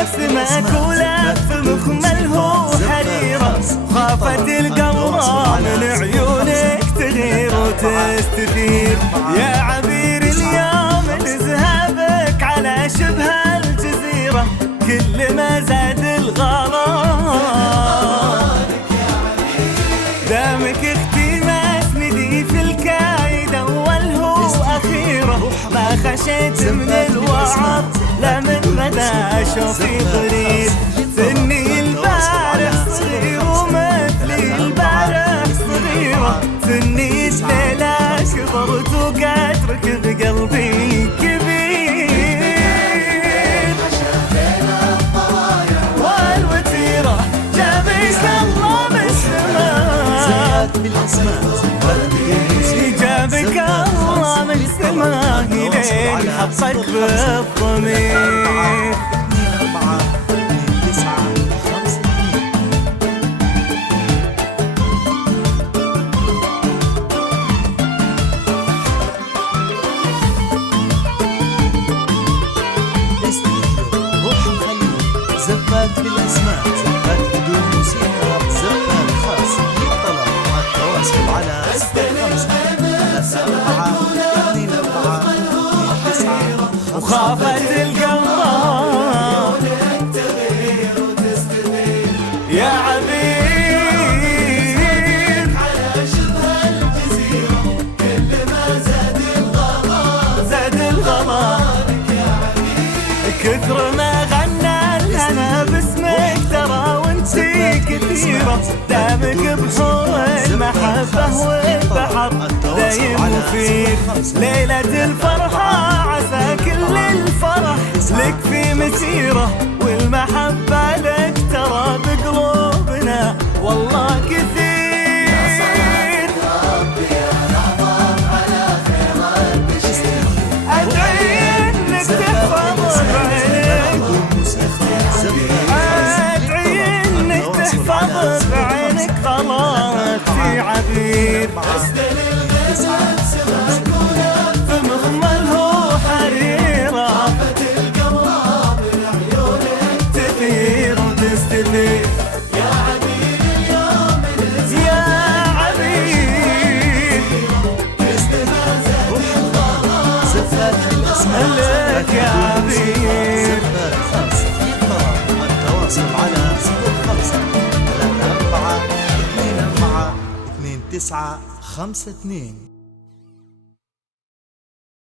نفس مأكولة في مخمله حريرة، خافت القمرة من عيونك تغير وتستثير. يا عبير اليوم نزهابك على شبه الجزيرة، كل ما زاد الغرام دامك اختي ما اسندي في الكايد أوله وأخيره. ما خشيت من الوعظ لا من مدى شوفي ضرير، سني البارح صغير ومثلي البارح صغيرة، سني الليلة كبرت وقدرك بقلبي كبير. والوتيرة جابك الله من السماء، جابك الله من السماء إلين حطك بالضمير. زفات بالأسماء، زفات بدون موسيقى، زفات خاص للطلب والتواصل على 05 وخافت القمرة يا عبير على شبه الجزيرة، كل ما زاد الغلا كثر ما غنى لنا باسمك ترى وانتي كثيرة، دامك بحور المحبة والبحر دايم مفيد. ليلة الفرحة عسى كل الفرح لك في مسيرة، والمحبة لك ترى بقلوبنا والله كثير. بعينك خلاص في عبير، في مخمله حريرة، خافت القمرة من عيونك تثير وتستثير. يا عبير اليوم يا عبير زفات بالأسماء لك يا عبير، زفات خاص للطلب والتواصل على 05 34 24 29 52.